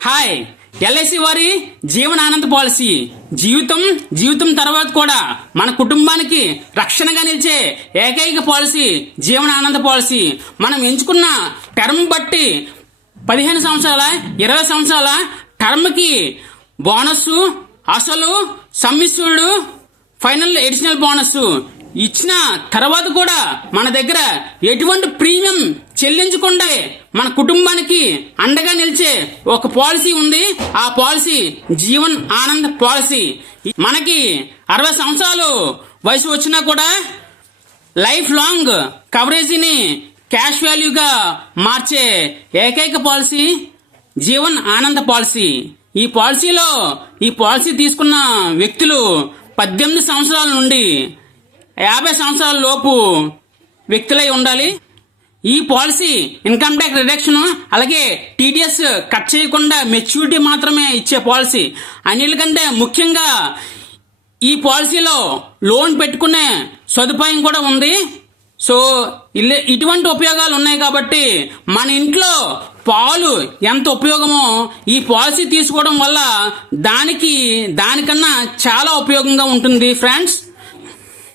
Hi LIC వారి జీవన ఆనంద పాలసీ. జీవితం జీవితం తర్వాత కూడా మన కుటుంబానికి రక్షణగా నిలిచే ఏకైక పాలసీ జీవన ఆనంద పాలసీ. మనం ఎంచుకున్న టర్మ్ బట్టి పదిహేను సంవత్సరాల ఇరవై సంవత్సరాల టర్మ్కి బోనస్ అసలు సమ్మిశ్రుడు ఫైనల్ ఎడిషనల్ బోనస్ ఇచ్చిన తర్వాత కూడా మన దగ్గర ఎటువంటి ప్రీమియం చెల్లించకుండా మన కుటుంబానికి అండగా నిలిచే ఒక పాలసీ ఉంది. ఆ పాలసీ జీవన్ ఆనంద్ పాలసీ. మనకి అరవై సంవత్సరాలు వయసు వచ్చినా కూడా లైఫ్ లాంగ్ కవరేజీని క్యాష్ వాల్యూగా మార్చే ఏకైక పాలసీ జీవన్ ఆనంద పాలసీ. ఈ పాలసీలో ఈ పాలసీ తీసుకున్న వ్యక్తులు పద్దెనిమిది సంవత్సరాల నుండి యాభై సంవత్సరాల లోపు వ్యక్తులై ఉండాలి. ఈ పాలసీ ఇన్కమ్ ట్యాక్స్ రిడక్షన్ అలాగే టీడీఎస్ కట్ చేయకుండా మెచ్యూరిటీ మాత్రమే ఇచ్చే పాలసీ. అన్నిటికంటే ముఖ్యంగా ఈ పాలసీలో లోన్ పెట్టుకునే సదుపాయం కూడా ఉంది. సో ఇల్లు ఇటువంటి ఉపయోగాలు ఉన్నాయి కాబట్టి మన ఇంట్లో పాలు ఎంత ఉపయోగమో ఈ పాలసీ తీసుకోవడం వల్ల దానికి దానికన్నా చాలా ఉపయోగంగా ఉంటుంది ఫ్రెండ్స్.